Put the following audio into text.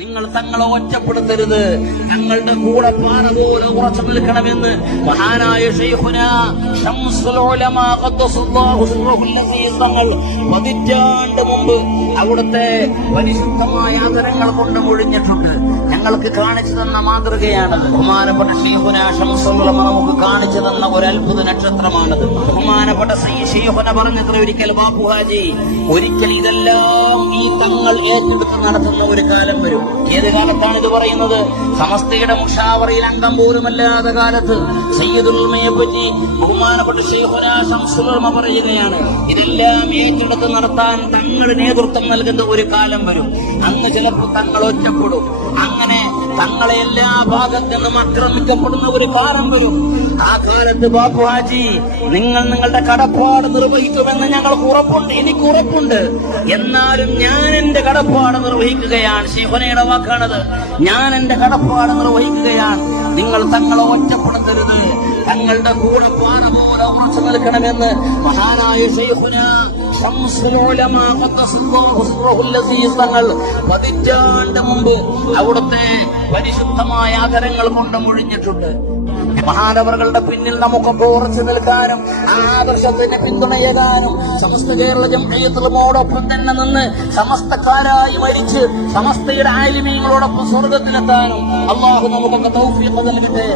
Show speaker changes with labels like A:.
A: നിങ്ങൾ തങ്ങളെ ഒറ്റപ്പെടുത്തരുത്. തങ്ങളുടെ കൂടെ പാറ പോലെ ഉറച്ചു നിൽക്കണമെന്ന് മഹാനായ തങ്ങൾ പതിറ്റാണ്ട് മുമ്പ് അവിടുത്തെ പരിശുദ്ധമായ ആദരങ്ങൾ കൊണ്ട് ഒഴിഞ്ഞിട്ടുണ്ട് ഞങ്ങൾക്ക് കാണിച്ചു തന്ന മാതൃകയാണ് ബഹുമാനപ്പെട്ട ശ്രീഹുന ശംസുൽ ഉലമ നമുക്ക് കാണിച്ചു തന്ന ഒരു അത്ഭുത നക്ഷത്രമാണത്. ബഹുമാനപ്പെട്ട ശ്രീ ശ്രീഹുന പറഞ്ഞത്ര ഒരിക്കൽ ബാപ്പുഹാജി ഒരിക്കൽ ഇതെല്ലാം ഈ തങ്ങൾ ഏറ്റെടുത്ത് നടത്തുന്ന ഒരു വരും ഏത് കാലത്താണ് ഇത് പറയുന്നത്? സമസ്തയുടെ മുഷാവറയിൽ അംഗം പോലുമല്ലാത്ത കാലത്ത് സയ്യിദുൽമയെ പറ്റി ബഹുമാനപ്പെട്ട ഉലമ പറയുകയാണ് ഇതെല്ലാം ഏറ്റെടുത്ത് നടത്താൻ തങ്ങൾ നേതൃത്വം നൽകുന്ന ഒരു കാലം വരും. അന്ന് ചിലപ്പോൾ തങ്ങൾ ഒറ്റപ്പെടും. അങ്ങനെ തങ്ങളെ എല്ലാ ഭാഗത്തു നിന്നും ആക്രമിക്കപ്പെടുന്ന ഒരു കാലം വരും. ആ കാലത്ത് ബാപ്പുഹാജി നിങ്ങൾ നിങ്ങളുടെ കടപ്പാട് നിർവഹിക്കുമെന്ന് ഞങ്ങൾക്ക് ഉറപ്പുണ്ട് എനിക്ക് ഉറപ്പുണ്ട്. എന്നാലും ഞാൻ എന്റെ കടപ്പാട് നിർവഹിക്കുകയാണ്. ശിവനയുടെ വാക്കാണത്. ഞാൻ എന്റെ കടപ്പാട് നിർവഹിക്കുകയാണ്. നിങ്ങൾ തങ്ങളെ ഒറ്റപ്പെടുത്തരുത്. തങ്ങളുടെ കൂടെ പാറ പോലെ ഉറച്ചു നിൽക്കണമെന്ന് മഹാനായ ശൈഖുന തങ്ങൾ പതിറ്റാണ്ട് മുമ്പ് അവിടുത്തെ പരിശുദ്ധമായ ആദരങ്ങൾ കൊണ്ട് മുഴിഞ്ഞിട്ടുണ്ട്. മഹാനവറുകളുടെ പിന്നിൽ നമുക്കൊക്കെ ഉറച്ചു നിൽക്കാനും ആ ആദർശത്തിന് പിന്തുണയേകാനും സമസ്ത കേരള ജംഇയ്യത്തുലമോടൊപ്പം തന്നെ നിന്ന് സമസ്തക്കാരായി മരിച്ച് സമസ്തയുടെ ആലിമീങ്ങളോടൊപ്പം സ്വർഗത്തിലെത്താനും അള്ളാഹു നമുക്കൊക്കെ തൗഫീഖ് നൽകട്ടെ.